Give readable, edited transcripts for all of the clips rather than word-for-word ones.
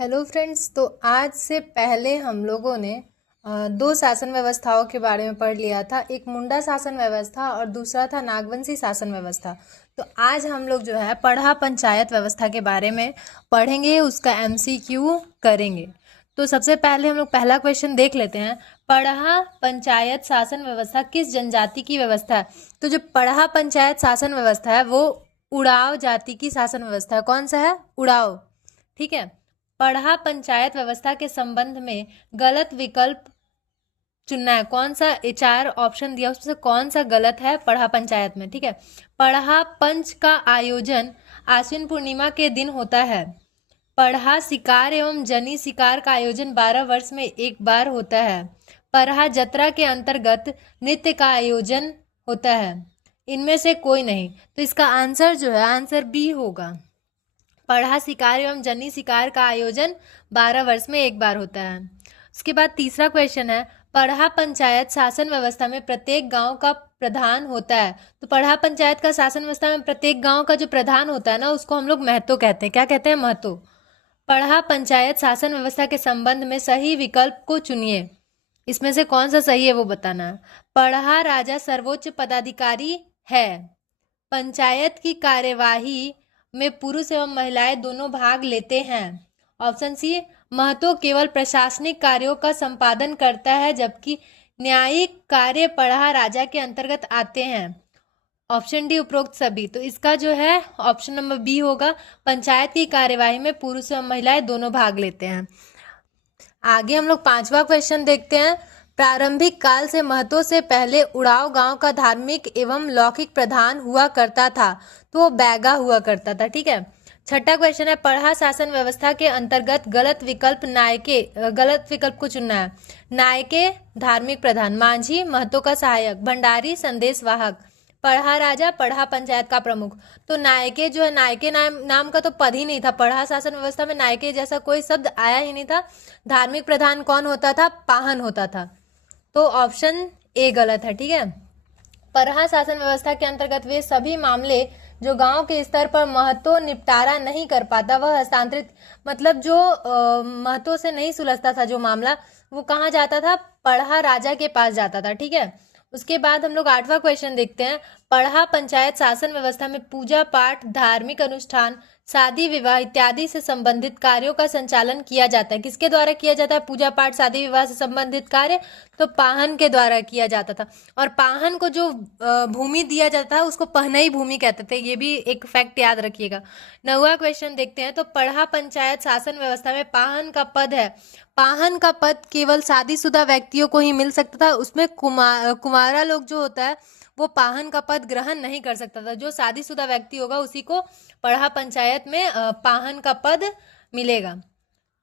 Hello friends. तो आज से पहले हम लोगों ने दो शासन व्यवस्थाओं के बारे में पढ़ लिया था। एक मुंडा शासन व्यवस्था और दूसरा था नागवंशी शासन व्यवस्था। तो आज हम लोग जो है पढ़ा पंचायत व्यवस्था के बारे में पढ़ेंगे, उसका एमसीक्यू करेंगे। तो सबसे पहले हम लोग पहला क्वेश्चन देख लेते हैं। पढ़ा पंचायत शासन व्यवस्था किस जनजाति की व्यवस्था है? तो जो पढ़ा पंचायत शासन व्यवस्था है वो उड़ाव जाति की शासन व्यवस्था है। कौन सा है? उड़ाव। ठीक है। पढ़ा पंचायत व्यवस्था के संबंध में गलत विकल्प चुनना है। कौन सा? चार ऑप्शन दिया, उसमें से कौन सा गलत है पढ़ा पंचायत में? ठीक है। पढ़ा पंच का आयोजन आश्विन पूर्णिमा के दिन होता है। पढ़ा शिकार एवं जनी शिकार का आयोजन 12 वर्ष में एक बार होता है। पढ़ा जतरा के अंतर्गत नृत्य का आयोजन होता है। इनमें से कोई नहीं। तो इसका आंसर जो है आंसर बी होगा। पढ़ा शिकार एवं जनी शिकार का आयोजन 12 वर्ष में एक बार होता है। उसके बाद तीसरा क्वेश्चन है, पढ़ा पंचायत शासन व्यवस्था में प्रत्येक गांव का प्रधान होता है। तो पढ़ा पंचायत का शासन व्यवस्था में प्रत्येक गांव का जो प्रधान होता है ना, उसको हम लोग महतो कहते हैं। क्या कहते हैं? महतो। पढ़ा पंचायत शासन व्यवस्था के संबंध में सही विकल्प को चुनिए। इसमें से कौन सा सही है वो बताना है। पढ़ा राजा सर्वोच्च पदाधिकारी है। पंचायत की कार्यवाही में पुरुष एवं महिलाएं दोनों भाग लेते हैं। ऑप्शन सी, महतो केवल प्रशासनिक कार्यों का संपादन करता है जबकि न्यायिक कार्य पढ़ा राजा के अंतर्गत आते हैं। ऑप्शन डी, उपरोक्त सभी। तो इसका जो है ऑप्शन नंबर बी होगा। पंचायत की कार्यवाही में पुरुष एवं महिलाएं दोनों भाग लेते हैं। आगे हम लोग पांचवा क्वेश्चन देखते हैं। प्रारंभिक काल से महतो से पहले उड़ाव गांव का धार्मिक एवं लौकिक प्रधान हुआ करता था। तो वो बैगा हुआ करता था। ठीक है। छठा क्वेश्चन है, पढ़ा शासन व्यवस्था के अंतर्गत गलत विकल्प को चुनना है। नायके धार्मिक प्रधान, मांझी महतो का सहायक, भंडारी संदेश वाहक, पढ़ा राजा पढ़ा पंचायत का प्रमुख। तो नायके जो है, नायके नाम का तो पद ही नहीं था। पढ़ा शासन व्यवस्था में नायके जैसा कोई शब्द आया ही नहीं था। धार्मिक प्रधान कौन होता था? पाहन होता था। तो ऑप्शन ए गलत है। ठीक है। पढ़ा शासन व्यवस्था के अंतर्गत वे सभी मामले जो गांव के स्तर पर महतो निपटारा नहीं कर पाता वह हस्तांतरित, मतलब जो महतो से नहीं सुलझता था जो मामला, वो कहाँ जाता था? पढ़ा राजा के पास जाता था। ठीक है। उसके बाद हम लोग आठवां क्वेश्चन देखते हैं। पढ़ा पंचायत शासन व्यवस्था में पूजा पाठ, धार्मिक अनुष्ठान, शादी विवाह इत्यादि से संबंधित कार्यों का संचालन किया जाता है। किसके द्वारा किया जाता है पूजा पाठ शादी विवाह से संबंधित कार्य? तो पाहन के द्वारा किया जाता था। और पाहन को जो भूमि दिया जाता है उसको पहनई भूमि कहते थे। ये भी एक फैक्ट याद रखिएगा। नौवां क्वेश्चन देखते हैं। तो पढ़ा पंचायत शासन व्यवस्था में पाहन का पद है। पाहन का पद केवल शादीशुदा व्यक्तियों को ही मिल सकता था। उसमें कुमारा लोग जो होता है वो पाहन का पद ग्रहण नहीं कर सकता था। जो शादीशुदा व्यक्ति होगा उसी को पढ़ा पंचायत में पाहन का पद मिलेगा।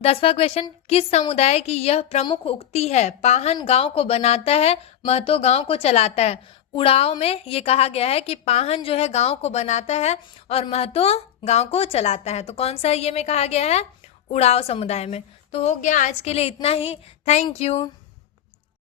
10वां क्वेश्चन, किस समुदाय की यह प्रमुख उक्ति है? पाहन गांव को बनाता है, महतो गांव को चलाता है। उड़ाव में ये कहा गया है कि पाहन जो है गांव को बनाता है और महतो गांव को चलाता है। तो कौन सा ये में कहा गया है? उड़ाव समुदाय में। तो हो गया आज के लिए इतना ही। Thank you.